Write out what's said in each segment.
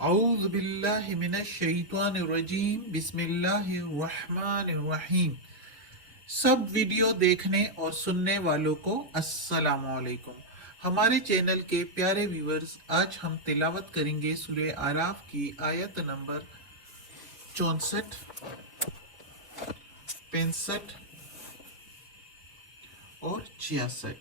औज़ु बिल्लाहि मिनश शैतानिर रजीम बिस्मिल्लाहिर रहमानिर रहीम। सब वीडियो देखने और सुनने वालों को अस्सलामु अलैकुम। हमारे चैनल के प्यारे व्यूअर्स, आज हम तिलावत करेंगे सूरह आराफ की आयत नंबर 64, 65 और 66,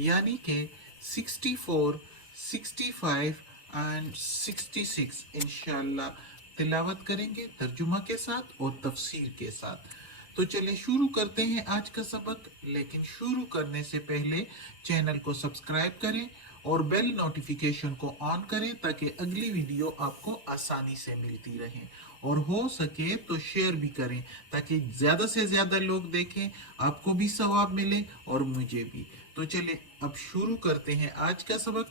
यानी कि 64, 65 एंड 66 इंशाल्लाह तिलावत करेंगे तर्जुमा के साथ और तफसीर के साथ। तो चलिए शुरू करते हैं आज का सबक। लेकिन शुरू करने से पहले चैनल को सब्सक्राइब करें और बेल नोटिफिकेशन को ऑन करें ताकि अगली वीडियो आपको आसानी से मिलती रहे, और हो सके तो शेयर भी करें ताकि ज़्यादा से ज़्यादा लोग देखें, आपको भी सवाब मिले और मुझे भी। तो चलिए अब शुरू करते हैं आज का सबक।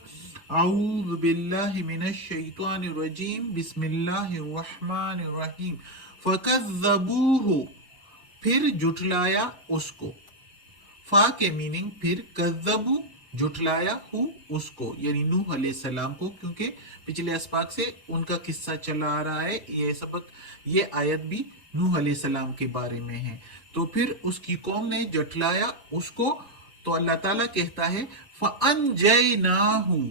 आऊज़ु बिल्लाहि मिनश शैतानिर रजीम बिस्मिल्लाहिर रहमानिर रहीम। फकज़्ज़बूहु, फिर जुटलाया उसको। फा के मीनिंग फिर, कज़्ज़बू जुटलाया हु उसको, यानी नूह अलैहिस्सलाम को, क्योंकि पिछले अस्पाक से उनका किस्सा चला आ रहा है। ये सबक, ये आयत भी नूह अलैहिस्सलाम के बारे में है। तो फिर उसकी कौम ने जुटलाया उसको, तो अल्लाह ताला कहता है फ़अनजयनाहु,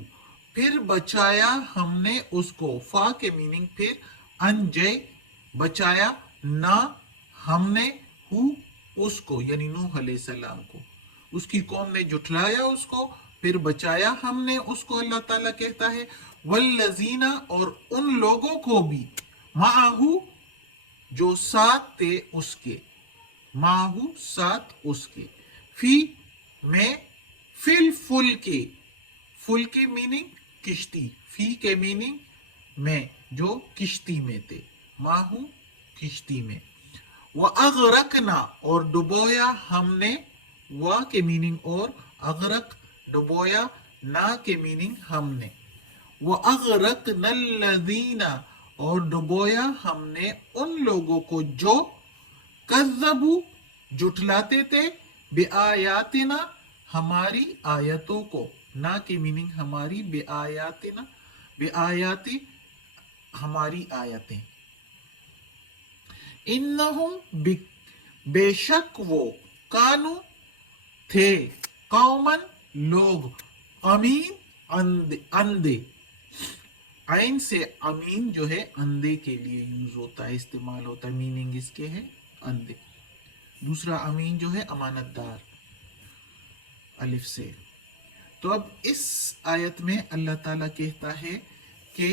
फिर बचाया हमने उसको। फा के मीनिंग फिर, अनजय बचाया, ना हमने हु उसको, यानी नूह अलैहिस्सलाम को। उसकी कौम ने जुटलाया उसको, फिर बचाया हमने उसको। अल्लाह ताला कहता है वल्लजीना, और उन लोगों को भी, माहू जो साथ थे उसके, माहू साथ उसके, फी में, फिल फुल के, फुल के मीनिंग किश्ती, फी के मीनिंग में, जो किश्ती में थे, माहू किश्ती में। वह अगरकना, और डुबोया हमने, वा के मीनिंग और, अगरक डुबोया, ना के मीनिंग हमने। वह अगरक नल्लज़ीना, और डुबोया हमने उन लोगों को जो, कज़्ज़बू जुटलाते थे, बेआयातिना हमारी आयतों को, ना के मीनिंग हमारी, बेआयातिना बेआयाति हमारी आयतें। इन्नहुम बेशक वो, कानू थे, कौमन लोग, अमीन अंधे। आइन से अमीन जो है अंधे के लिए यूज होता है, इस्तेमाल होता है, मीनिंग इसके है अंधे। दूसरा अमीन जो है अमानतदार, अलिफ से। तो अब इस आयत में अल्लाह ताला कहता है कि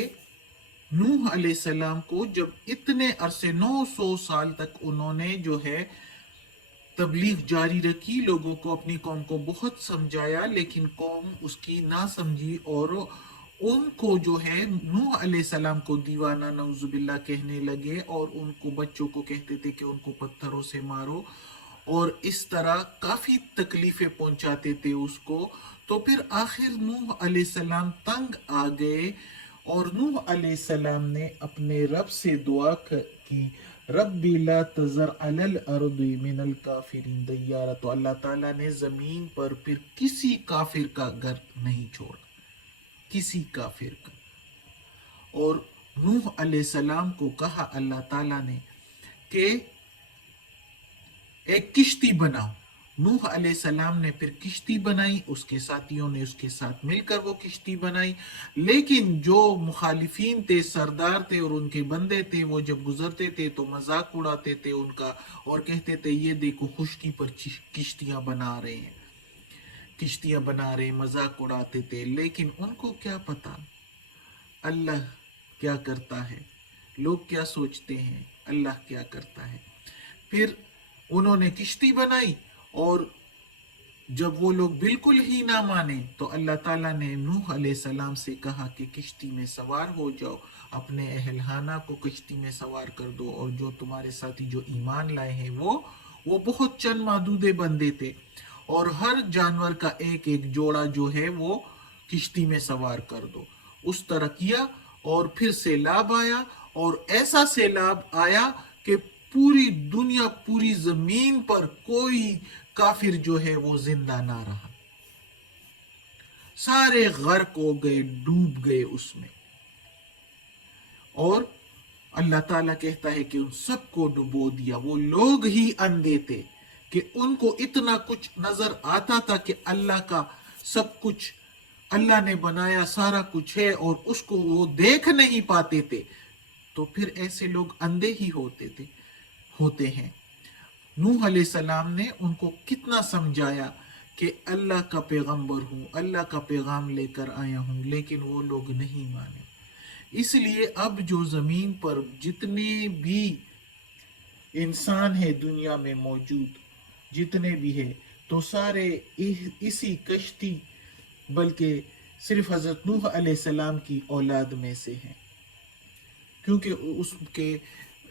नूह अलैहिस्सलाम को जब इतने अरसे 900 साल तक उन्होंने जो है तबलीग जारी रखी, लोगों को, अपनी कौम को बहुत समझाया, लेकिन कौम उसकी ना समझी और उनको जो है नूह अलैहिस्सलाम को दीवाना नऊजुबिल्ला कहने लगे, और उनको, बच्चों को कहते थे कि उनको पत्थरों से मारो, और इस तरह काफी तकलीफें पहुंचाते थे उसको। तो फिर आखिर नूह अलैहिस्सलाम तंग आ गए, और नूह अलैहिस्सलाम ने अपने रब से दुआ की, रब्बी ला तज़र अलल अर्दि मिनल काफिरीन दय्यारा। तो अल्लाह ताला ने जमीन पर फिर किसी काफिर का घर नहीं छोड़ा, किसी काफिर का। और नूह अलैहिस्सलाम को कहा अल्लाह ताला ने कि एक किश्ती बनाओ। नूह अलैहिस्सलाम ने फिर किश्ती बनाई, उसके साथियों ने उसके साथ मिलकर वो किश्ती बनाई। लेकिन जो मुखालिफीन थे, सरदार थे और उनके बंदे थे, वो जब गुजरते थे तो मजाक उड़ाते थे उनका, और कहते थे ये देखो खुश्की पर किश्तियां बना रहे हैं, किश्तियां बना रहे, मजाक उड़ाते थे। लेकिन उनको क्या पता अल्लाह क्या करता है, लोग क्या सोचते हैं, अल्लाह क्या करता है। फिर उन्होंने किश्ती बनाई, और जब वो लोग बिल्कुल ही ना माने तो अल्लाह ताला ने नूह अलैहिस्सलाम से कहा कि किश्ती में सवार हो जाओ, अपने अहलहाना को किश्ती में सवार कर दो, और जो तुम्हारे साथी जो ईमान लाए हैं वो बहुत चंद मादूदे बंदे थे, और हर जानवर का एक एक जोड़ा जो है वो किश्ती में सवार कर दो। उस तरह किया, और फिर सैलाब आया, और ऐसा सैलाब आया कि पूरी दुनिया, पूरी जमीन पर कोई काफिर जो है वो जिंदा ना रहा, सारे गर्क हो गए, डूब गए उसमें। اور اللہ تعالیٰ کہتا ہے کہ ان سب کو ڈبو دیا. وہ لوگ ہی اندھے تھے کہ ان کو اتنا کچھ نظر آتا تھا کہ اللہ کا سب کچھ اللہ نے بنایا سارا کچھ ہے اور اس کو وہ دیکھ نہیں پاتے تھے. تو پھر ایسے لوگ اندھے ہی ہوتے ہیں. نوح علیہ السلام نے ان کو کتنا سمجھایا کہ اللہ کا پیغمبر ہوں، اللہ کا پیغام لے کر آیا ہوں، لیکن وہ لوگ نہیں مانے. اس لیے اب جو زمین پر جتنے بھی انسان ہے دنیا میں موجود، جتنے بھی ہے، تو سارے اسی کشتی بلکہ صرف حضرت نوح علیہ السلام کی اولاد میں سے ہیں، کیونکہ اس کے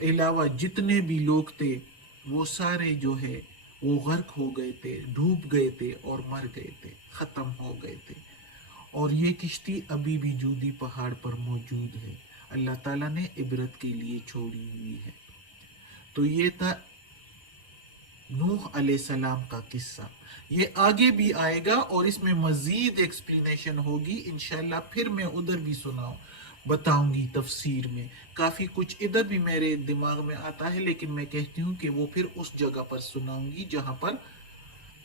علاوہ جتنے بھی لوگ تھے وہ سارے جو ہے وہ غرق ہو گئے تھے، ڈوب گئے تھے اور مر گئے تھے، ختم ہو گئے تھے. اور یہ کشتی ابھی بھی جودی پہاڑ پر موجود ہے، اللہ تعالیٰ نے عبرت کے لیے چھوڑی ہوئی ہے. تو یہ تھا نوح علیہ السلام کا قصہ. یہ آگے بھی آئے گا اور اس میں مزید ایکسپلینیشن ہوگی انشاءاللہ. پھر میں ادھر بھی بتاؤں گی تفسیر میں. کافی کچھ ادھر بھی میرے دماغ میں آتا ہے، لیکن میں کہتی ہوں کہ وہ پھر اس جگہ پر سناؤں گی جہاں پر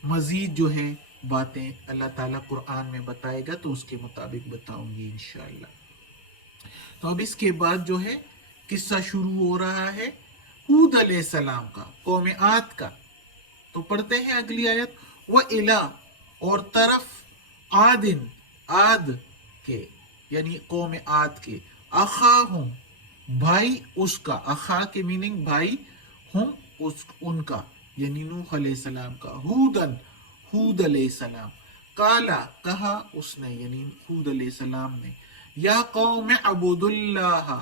مزید جو ہے باتیں اللہ تعالیٰ قرآن میں بتائے گا، تو اس کے مطابق بتاؤں گی انشاءاللہ. تو اب اس کے بعد جو ہے قصہ شروع ہو رہا ہے ہود علیہ السلام کا، قوم عاد کا. تو پڑھتے ہیں اگلی آیت. وَإِلَىٰ اور طرف عادن عاد کے یعنی قوم عاد کے، اخاہم بھائی اس کا، اخا کے میننگ بھائی، ہم ان کا یعنی نوح علیہ السلام کا، ہودن ہود علیہ السلام، کالا کہا اس نے یعنی ہود علیہ السلام نے، یا قوم عبد اللہ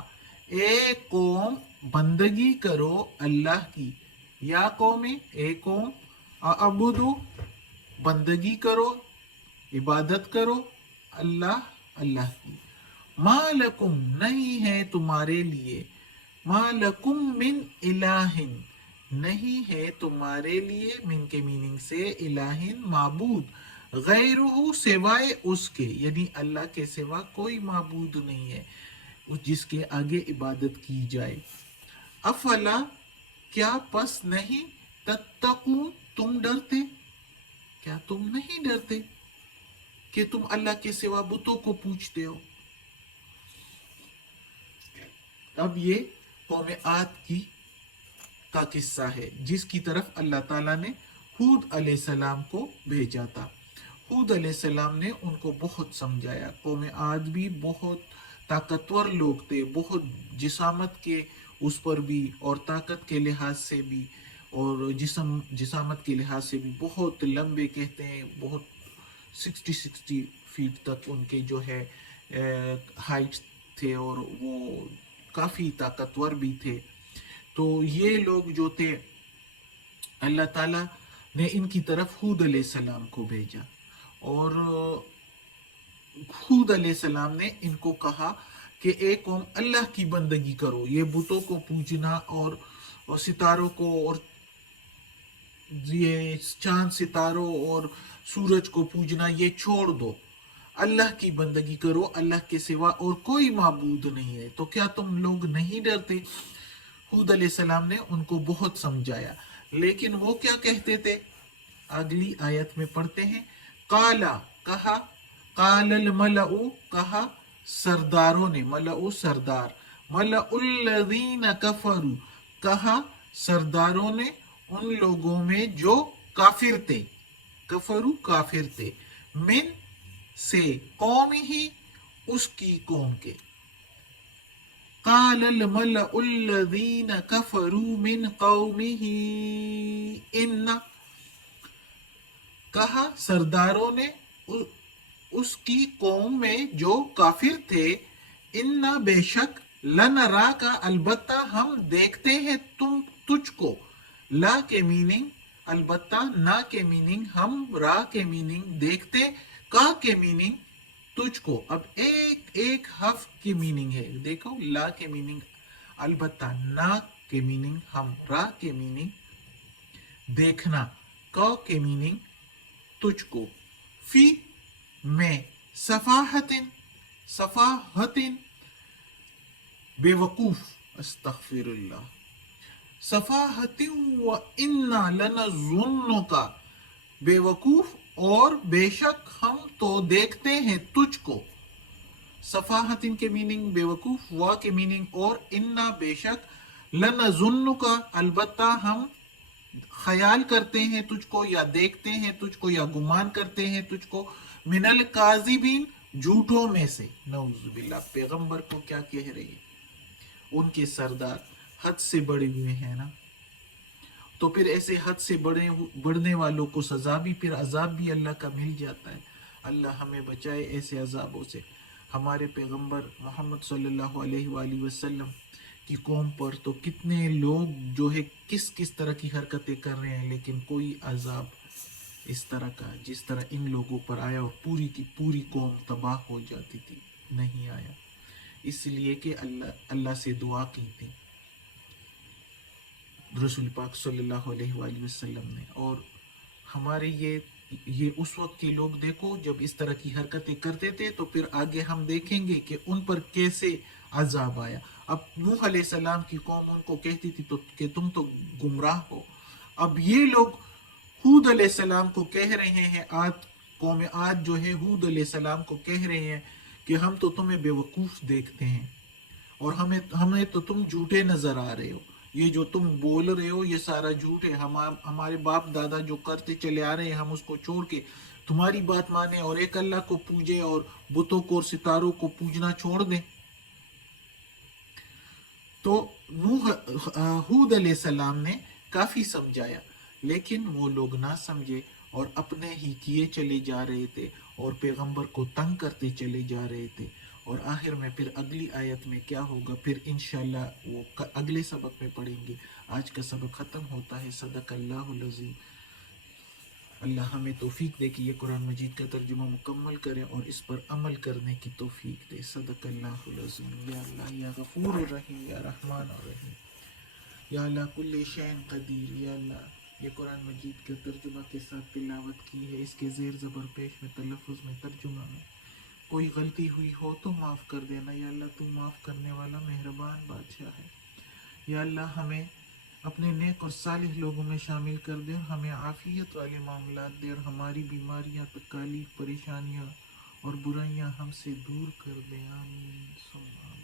اے قوم بندگی کرو اللہ کی، یا قوم اے قوم اعبدو بندگی کرو، عبادت کرو اللہ کی. ما لکم نہیں ہے تمہارے لیے، ما لکم من الہ نہیں ہے تمہارے لیے، من کے میننگ سے الہ معبود، غیرہ سوائے اس کے یعنی اللہ کے سوا کوئی معبود نہیں ہے جس کے آگے عبادت کی جائے. افلا کیا پس نہیں، تتقون تم ڈرتے، کیا تم نہیں ڈرتے کہ تم اللہ کے سوا بتوں کو پوجتے ہو. اب یہ قوم عاد کا قصہ ہے جس کی طرف اللہ تعالیٰ نے ہود علیہ السلام کو بھیجا تھا. ہود علیہ السلام نے ان کو بہت سمجھایا. قوم عاد بھی بہت طاقتور لوگ تھے، بہت جسامت کے اس پر بھی اور طاقت کے لحاظ سے بھی اور جسامت کے لحاظ سے بھی بہت لمبے، کہتے ہیں بہت 60 فیٹ تک ان کے جو ہے ہائٹ تھے اور وہ کافی طاقتور بھی تھے. تو یہ لوگ جو تھے اللہ تعالیٰ نے ان کی طرف ہود علیہ السلام کو بھیجا، اور ہود علیہ السلام نے ان کو کہا کہ اے قوم اللہ کی بندگی کرو، یہ بتوں کو پوجنا اور ستاروں کو اور یہ چاند ستاروں اور سورج کو پوجنا یہ چھوڑ دو، اللہ کی بندگی کرو، اللہ کے سوا اور کوئی معبود نہیں ہے. تو کیا تم لوگ نہیں ڈرتے؟ ہود علیہ السلام نے ان کو بہت سمجھایا، لیکن وہ کیا کہتے تھے؟ اگلی آیت میں پڑھتے ہیں. قالا کہا، قال الملأ کہا سرداروں نے، ملأ سردار، ملأ الذین کفروا کہا سرداروں نے ان لوگوں میں جو کافر تھے، کفروا کافر تھے، من سے قوم ہی اس کی قوم کے. قال الملأ الذین کفروا من قومه ان کہا سرداروں نے اس کی قوم میں جو کافر تھے، ان بے شک لنرا کا البتہ ہم دیکھتے ہیں تجھ کو، لا کے میننگ البتہ، نہ کے میننگ ہم، را کے میننگ دیکھتے، کا کے میننگ تجھ کو. اب ایک حرف کی میننگ ہے، دیکھو لا کے میننگ البتہ، نہ کے میننگ ہم، را کے میننگ دیکھنا، کا کے میننگ تجھ کو، فی میں، صفاحتن बेवकूफ, अस्तगफिरुल्लाह, सफाहती व इन्ना लनज़ुन्नुका, बेवकूफ और बेशक हम तो देखते हैं तुझको। सफाहतिन के मीनिंग बेवकूफ, वा के मीनिंग और, इन्ना बेशक, लनज़ुन्नुका अलबत्ता हम ख्याल करते हैं तुझको या देखते हैं तुझको या गुमान करते हैं तुझको, मिनल काजिबीन, झूठों में से। नऊजुबिल्लाह, पैगंबर को क्या कह रही है? उनके सरदार हद से बढ़े हुए हैं ना, तो फिर ऐसे हद से बढ़ने वालों को सजा भी, फिर अजाब भी अल्लाह का मिल जाता है। अल्लाह हमें बचाए ऐसे अजाबों से। हमारे पैगंबर मोहम्मद सल्लल्लाहु अलैहि वसल्लम की कौम पर तो कितने लोग जो है किस किस तरह की हरकतें कर रहे हैं, लेकिन कोई अजाब इस तरह का जिस तरह इन लोगों पर आया और पूरी की पूरी कौम तबाह हो जाती थी, नहीं आया। इसलिए कि अल्लाह अल्लाह से दुआ की थी रसूल पाक सल्लल्लाहु अलैहि वसल्लम ने। और हमारे ये उस वक्त के लोग देखो जब इस तरह की हरकतें करते थे, तो फिर आगे हम देखेंगे कि उन पर कैसे अजाब आया। अब नूह अलैहिस्सलाम की कौम उनको कहती थी तो कि तुम तो गुमराह हो। अब ये लोग हूद अलैहिस्सलाम को कह रहे हैं, आद कौम आद जो है हूद अलैहिस्सलाम को कह रहे हैं कि हम तो तुम्हें बेवकूफ देखते हैं और हमें हमें तो तुम झूठे नजर आ रहे हो। ये जो तुम बोल रहे हो ये सारा झूठ है। हमारे बाप दादा जो करते चले आ रहे हैं हम उसको छोड़ के तुम्हारी बात माने और एक अल्लाह को पूजे और बुतों को और सितारों को पूजना छोड़ दें। तो नूह हूद अलैहिस्सलाम ने काफी समझाया, लेकिन वो लोग ना समझे और अपने ही किए चले जा रहे थे और पैगंबर को तंग करते चले जा रहे थे। और आखिर में फिर अगली आयत में क्या होगा फिर इंशाल्लाह वो अगले सबक में पढ़ेंगे। आज का सबक ख़त्म होता है। सदक़ल्लाहुल अज़ीम। अल्लाह हमें तौफीक दे कि ये कुरान मजीद का तर्जुमा मुकम्मल करें और इस पर अमल करने की तौफीक दे। सदक़ल्लाहुल अज़ीम। या अल्लाह या गफूर रहीम या रहमान रहीम या अल्लाह कुल्ले शैन कदीर। या अल्लाह ये कुरान मजीद के तर्जुमा के साथ तिलावत की है, इसके ज़ेर ज़बर पेश में तलफ़ुज़ में तर्जुमा में कोई गलती हुई हो तो माफ़ कर देना। या अल्लाह तू माफ़ करने वाला मेहरबान बादशाह है। या अल्लाह हमें अपने नेक और सालिह लोगों में शामिल कर दे और हमें आफियत वाले मामलात दे और हमारी बीमारियां, तकालीफ, परेशानियां और बुराइयां हमसे दूर कर दे। आमीन सुम्मा आमीन।